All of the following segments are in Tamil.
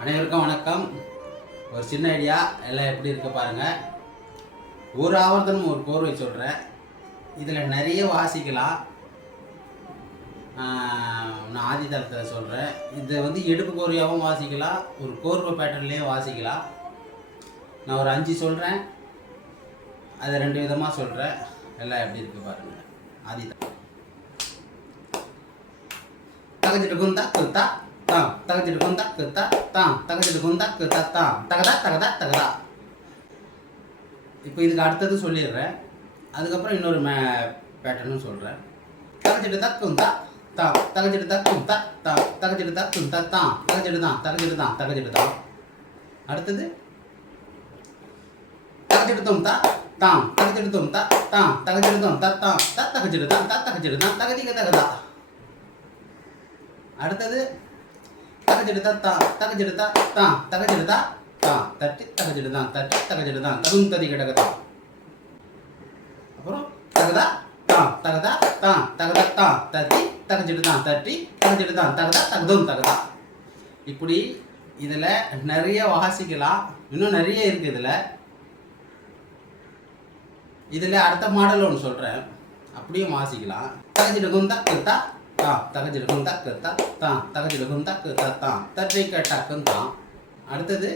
அனைவருக்கும் வணக்கம். ஒரு சின்ன ஐடியா எல்லாம் எப்படி இருக்க பாருங்கள். ஒரு ஆவர்த்தனம் ஒரு கோர்வை சொல்கிறேன். இதில் நிறைய வாசிக்கலாம். நான் ஆதித்தளத்தில் சொல்கிறேன். இதை எடுப்பு கோர்வையாகவும் வாசிக்கலாம், ஒரு கோர்வை பேட்டர்ன்லேயும் வாசிக்கலாம். நான் ஒரு 5 சொல்கிறேன், அதை 2 விதமாக சொல்கிறேன். எல்லாம் எப்படி இருக்கு பாருங்கள். ஆதித்தளம் தகச்சிட்டு குந்தா குத்தா தாம் தகச்சிட்டு குந்தா குத்தா தாம் தகச்சிட்டு குந்தா குத்தா தாம் தகதா தகதா தகதா. இப்போ இதுக்கு அடுத்தது சொல்லிடுறேன். அதுக்கப்புறம் இன்னொரு பேட்டர்னும் சொல்கிறேன். தகச்சிட்டு தா குந்தா தாம் தகச்சிட்டு தா குந்தா தாம் தகச்சிட்டு தா குந்தா தாம் தகச்சிட்டு தான் தகச்சிட்டு தான் தகச்சிட்டு தான். அடுத்தது தகச்சிட்டு தும் தா தாம் தகச்சிட்டு தும் தா தாம் தகச்சிட்டு தும் தா தாம் தகச்சிட்டு தான் தகச்சிட்டு தான் தகதிக தகதா. அடுத்தது தகச்சிடுதா தான் தகச்சிடுதா தான் தகச்சிடுதா தான் தட்டி தகச்சிடுதான் தட்டி தகச்சிடுதான் தகும் ததி கிடக்குதான். அப்புறம் தகதா தான் தகதா தான் தகதா தான் தட்டி தகச்சிடுதான் தட்டி தகச்சிடுதான் தகதா தகதும் தகதா. இப்படி இதில் நிறைய வாசிக்கலாம். இன்னும் நிறைய இருக்குது. இதில் அடுத்த மாடல் ஒன்று சொல்கிறேன், அப்படியும் வாசிக்கலாம். தகச்சிடு குந்தா குத்தா தாம் தகச்சிடு குந்தா குத்தா தாம் தகச்சிடு குந்தா குத்தா தாம் தட்டி கட்டாக்கும் தாம். அடுத்தது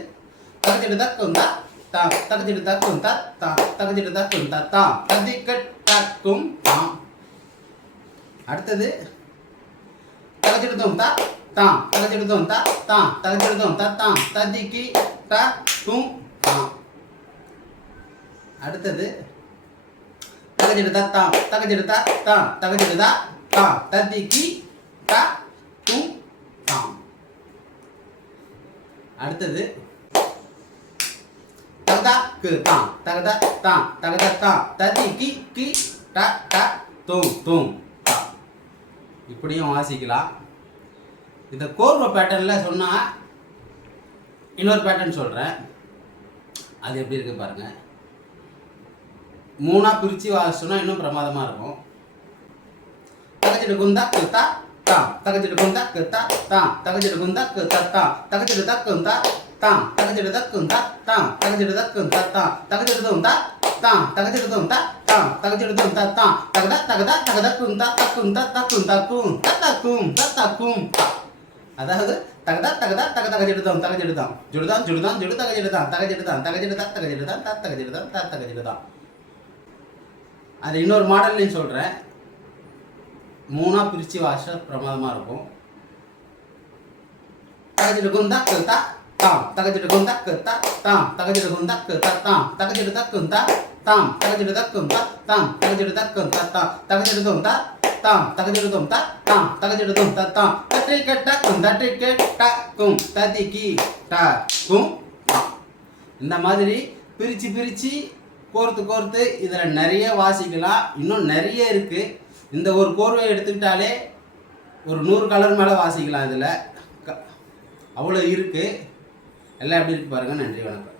தகச்சிடு தக்குந்தா தாம் தகச்சிடு தக்குந்தா தாம் தகச்சிடு தக்குந்தா தாம் தட்டி கட்டாக்கும் தாம். அடுத்தது தகச்சிடு தும்தா தாம் தகச்சிடு தும்தா தாம் தகச்சிடு தும்தா தாம் தட்டிக்கு டாக்கும் தாம். அடுத்தது தகச்சிடு தாம் தகச்சிடு தாம் தகச்சிடு தா தாம் தத்திக்கு தா தும் தாம். அடுத்தது தகதா கு தாம் தகதா தாம் தகதா தாம் தத்திக்கு கி டா டா தும் தும் தா. இப்படியும் வாசிக்கலாம். இந்த கோர்வை பேட்டர்னில் சொன்னால் இன்னொரு பேட்டர்ன் சொல்கிறேன், அது எப்படி இருக்கு பாருங்கள். 3ஆக பிரித்து வாசிச்சோன்னா இன்னும் பிரமாதமாக இருக்கும். தகச்சிடு குந்தா குத்தா தாம் தகச்சிடு குந்தா குத்தா தாம் தகச்சிடு குந்தா குத்தா தாம் தகச்சிடு தக்குந்தா தாம் தகச்சிடு தக்குந்தா தாம் தகச்சிடு தக்குந்தா தாம் தகச்சிடு தும்தா தாம் தகச்சிடு தும்தா தாம் தகச்சிடு தும்தா தாம் தகதா தகதா தகதா குந்தா தக்குந்தா தக்குந்தா கும் தத்தக்கும் தத்தக்கும். அதாவது தகதா தகதா தக தகச்சிடு தாம் தகச்சிடு தாம் ஜுடுதான் ஜுடுதான் ஜுடு தகச்சிடு தான் தகச்சிடு தான் தகச்சிடு தான் தகச்சிடு தான் த தகச்சிடு தான் த தகச்சிடு தான். அது இன்னொரு மாடல்லையும் சொல்கிறேன். 3ஆக பிரித்து வாசிச்சா பிரமாதமாக இருக்கும். தகச்சிடு குந்தா குத்தா தாம் தகச்சிடு குந்தா குத்தா தாம் தகச்சிடு குந்தா குத்தா தாம் தகச்சிடு தக்குந்தா தாம் தகச்சிடு தக்குந்தா தாம் தகச்சிடு தக்குந்தா தாம் தகச்சிடு தும்தா தாம் தகச்சிடு தும்தா தாம் தகச்சிடு தும்தா தாம் தட்டி கட்டா கும் தட்டி கட்டா கும் தத்திக்கி டா கும். இந்த மாதிரி பிரித்து பிரித்து கோர்த்து கோர்த்து இதில் நிறைய வாசிக்கலாம். இன்னும் நிறைய இருக்குது. இந்த ஒரு கோர்வை எடுத்துக்கிட்டாலே ஒரு 100 கலர் மேலே வாசிக்கலாம். இதில் அவ்வளோ இருக்குது. எல்லாம் எப்படி இருக்கு பாருங்கள். நன்றி, வணக்கம்.